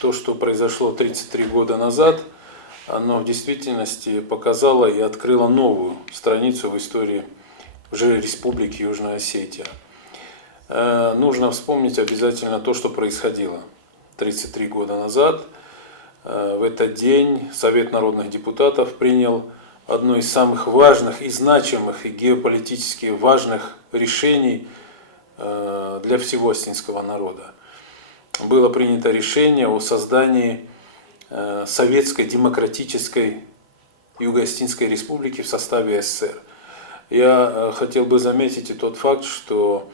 то, что произошло 33 года назад, оно в действительности показало и открыло новую страницу в истории уже Республики Южная Осетия. Нужно вспомнить обязательно то, что происходило 33 года назад. В этот день Совет народных депутатов принял одно из самых важных и значимых и геополитически важных решений для всего осетинского народа. Было принято решение о создании Советской Демократической Юго-Осетинской Республики в составе СССР. Я хотел бы заметить и тот факт, что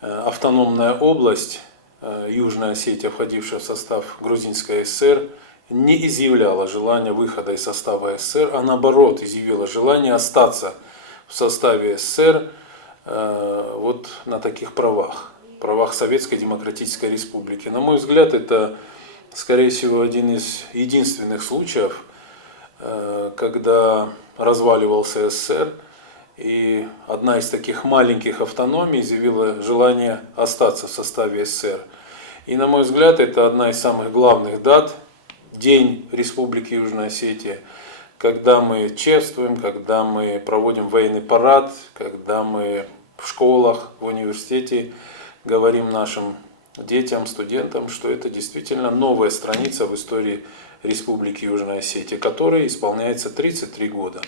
автономная область Южная Осетия, входившая в состав Грузинской ССР, не изъявляла желания выхода из состава СССР, а наоборот изъявила желание остаться в составе СССР вот на таких правах Советской Демократической Республики. На мой взгляд, это, скорее всего, один из единственных случаев, когда разваливался СССР, и одна из таких маленьких автономий изъявила желание остаться в составе СССР. И, на мой взгляд, это одна из самых главных дат, День Республики Южная Осетия, когда мы чествуем, когда мы проводим военный парад, когда мы в школах, в университете говорим нашим детям, студентам, что это действительно новая страница в истории Республики Южная Осетия, которой исполняется 33 года.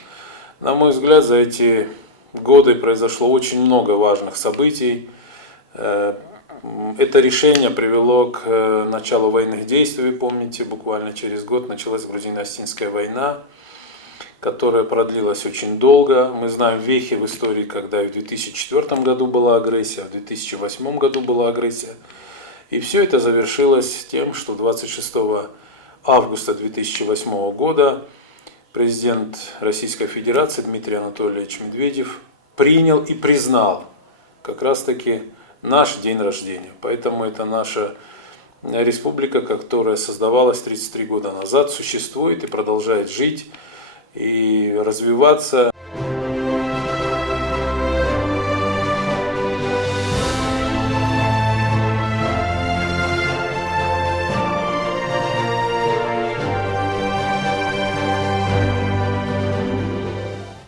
На мой взгляд, за эти годы произошло очень много важных событий. Это решение привело к началу военных действий. Помните, буквально через год началась Грузино-Осетинская война, которая продлилась очень долго. Мы знаем вехи в истории, когда и в 2004 году была агрессия, в 2008 году была агрессия. И все это завершилось тем, что 26 августа 2008 года президент Российской Федерации Дмитрий Анатольевич Медведев принял и признал как раз-таки наш день рождения. Поэтому это наша республика, которая создавалась 33 года назад, существует и продолжает жить и развиваться.